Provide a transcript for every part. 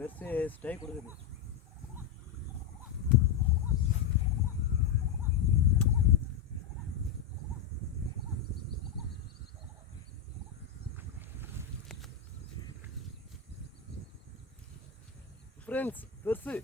பெருசு ஸ்டே கொடுக்குது. ஃப்ரெண்ட்ஸ் பெருசு.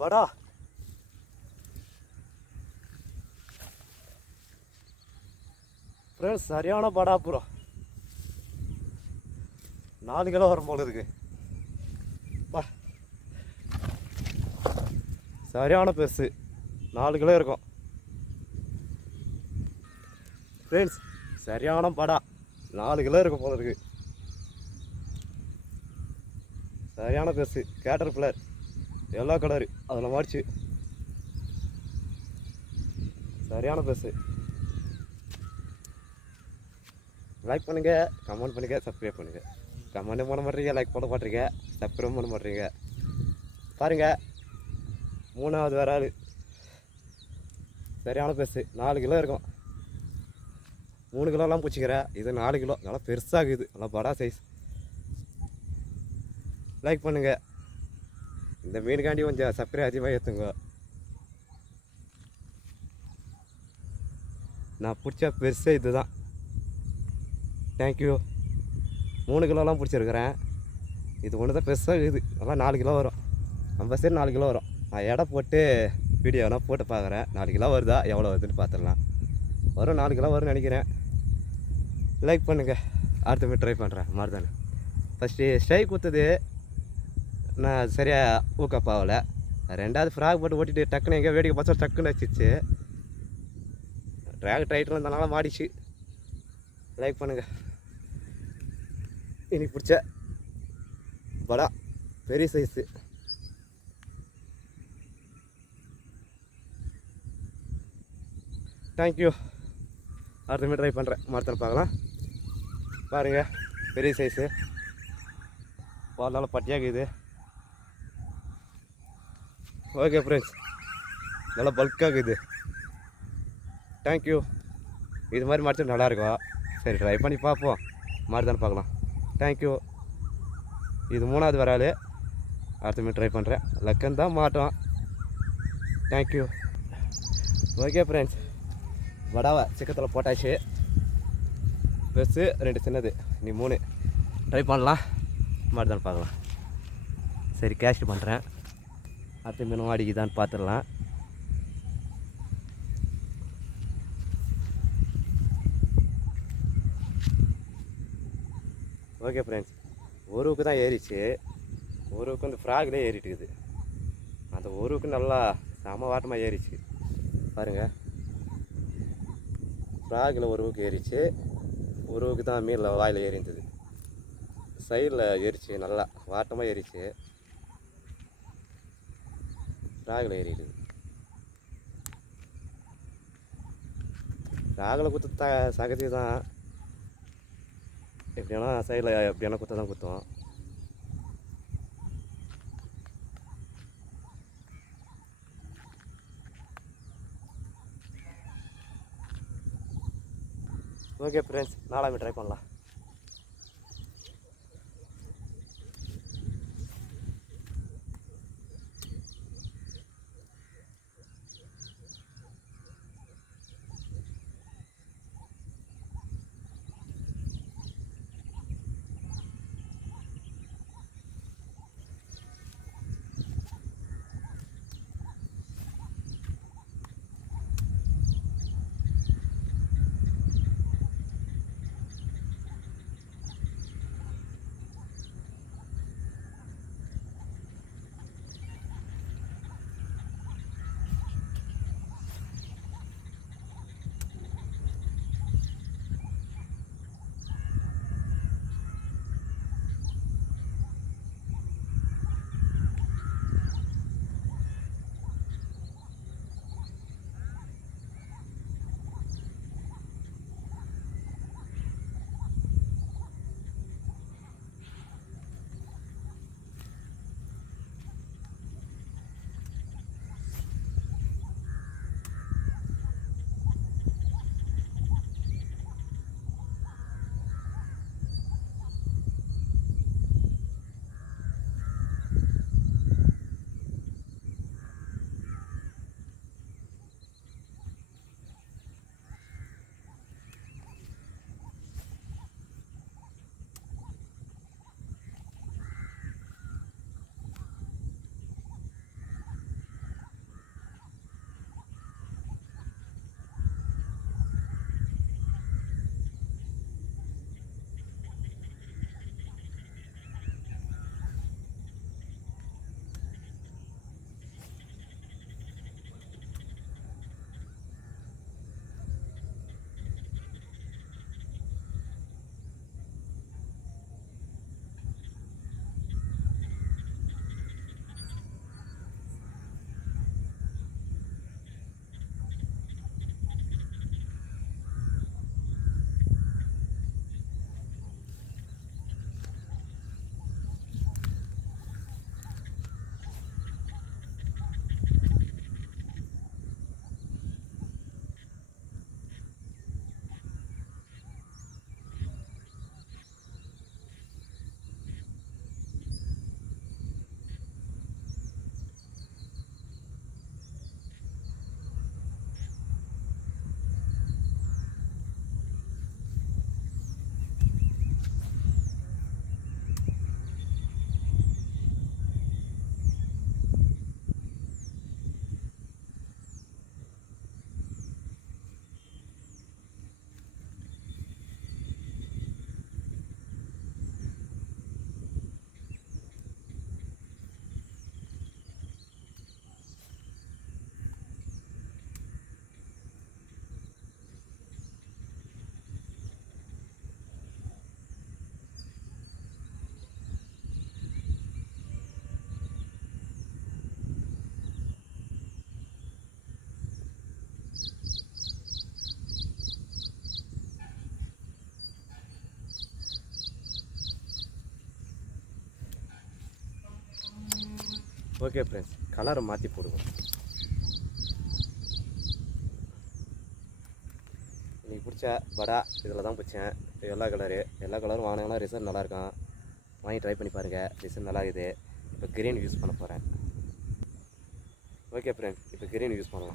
வாடா. படா ஃப்ரெண்ட்ஸ் சரியான படா நாலு கிலோ வரும் போல இருக்கு. பா சரியான பெருசு நாலு கிலோ இருக்கும். ஃப்ரெண்ட்ஸ் சரியான படா நாலு கிலோ இருக்கும் போல இருக்கு. சரியான பெருசு கேட்டர் பிளர் எல்லோ கலரு அதில் மாடிச்சு சரியான பெருசு லைக் பண்ணுங்க கமெண்ட் பண்ணுங்க சப்ஸ்கிரைப் பண்ணுங்க. கமெண்ட் பண்ண மாட்டீங்க லைக் பண்ண மாட்டீங்க சப்ஸ்கிரைப் பண்ண மாட்டீங்க. பாருங்கள் மூணாவது வேற ஆள். சரியான பெருசு நாலு கிலோ இருக்கும். மூணு கிலோலாம் பிடிச்சிக்கிறேன் இது நாலு கிலோ. நல்லா பெருசாகுது நல்லா படா சைஸ் லைக் பண்ணுங்கள் இந்த மீனுக்காண்டி கொஞ்சம் சர்க்கரை அதிகமாக ஏற்றுங்க. நான் பிடிச்ச பெருசே இதுதான். தேங்க்யூ மூணு கிலோலாம் பிடிச்சிருக்கிறேன். இது ஒன்று தான் பெருசாக இருக்குது. நல்லா நாலு கிலோ வரும். நம்ம சரி நாலு கிலோ வரும். நான் எடை போட்டு வீடியோ வேணால் போட்டு பார்க்குறேன். நாலு கிலோ வருதா? எவ்வளோ வருதுன்னு பார்த்துடலாம். வரும் நாலு கிலோ வரும்னு நினைக்கிறேன். லைக் பண்ணுங்கள் அடுத்த மீட் ட்ரை பண்ணுறேன் மாதிரிதானே ஃபஸ்ட்டு ஸ்ட்ரை கொடுத்தது நான் சரியாக ஊக்கப் ஆகலை. ரெண்டாவது ஃப்ராக் போட்டு ஓட்டிட்டு டக்குன்னு எங்கேயோ வேடிக்கை பார்த்தா டக்குன்னு வச்சிச்சு ட்ராக் டைட்டில் இருந்தனால மாடிச்சு. லைக் பண்ணுங்க. இன்னைக்கு பிடிச்ச படா பெரிய சைஸு தேங்க்யூ அடுத்த மாதிரி ட்ரை பண்ணுறேன் மரத்தில் பார்க்கலாம். பாருங்கள் பெரிய சைஸு பால் பட்டியாக்குது ஓகே ஃப்ரெண்ட்ஸ். நல்லா பல்காக இது தேங்க்யூ இது மாதிரி மாடிச்சா நல்லாயிருக்கும் சரி ட்ரை பண்ணி பார்ப்போம். மாதிரி பார்க்கலாம். தேங்க்யூ இது மூணாவது வராது அடுத்த மாதிரி ட்ரை பண்ணுறேன் லக்கன் தான் மாட்டோம். Thank you okay friends. வடாவை சிக்கத்தில் போட்டாச்சு. பெருசு ரெண்டு சின்னது. நீ மூணு. ட்ரை பண்ணலாம். மாதிரி பார்க்கலாம். சரி கேஷ் பண்ணுறேன் அடுத்த மீனும் வாடிக்குதான்னு பார்த்துடலாம். ஓகே ஃப்ரெண்ட்ஸ் ஒருவுக்கு தான் ஏறிச்சு. ஒருவுக்கு இந்த ஃப்ராக்லேயே ஏறிட்டுக்குது அந்த ஒருவுக்கு நல்லா செம வாட்டமாக ஏறிச்சு. பாருங்கள் ஃப்ராகில் ஒருவுக்கு ஏறிச்சு. ஒருவுக்கு தான் மீனில் வாயில் ஏறிந்தது. சைடில் ஏறிச்சு நல்லா வாட்டமாக ஏறிச்சு. ராகில் ஏறிடுது ராகில் குத்து த சகதி தான். எப்படியானா சைடில் எப்படியானா குத்த தான் குத்தும் ஓகே ஃப்ரெண்ட்ஸ் நாலாமே ட்ரை பண்ணலாம். ஓகே ஃப்ரெண்ட்ஸ் கலரை மாற்றி போடுவோம். இன்றைக்கி பிடிச்ச வடா இதில் தான் பிடிச்சேன். எல்லா கலரு எல்லா கலரும் வாங்கினாங்கன்னா ரிசல்ட் நல்லாயிருக்கும். வாங்கி ட்ரை பண்ணி பாருங்கள் ரிசல்ட் நல்லா இருக்குது இப்போ கிரீன் யூஸ் பண்ண போகிறேன் ஓகே ஃப்ரெண்ட் இப்போ கிரீன் யூஸ் பண்ணலாம்.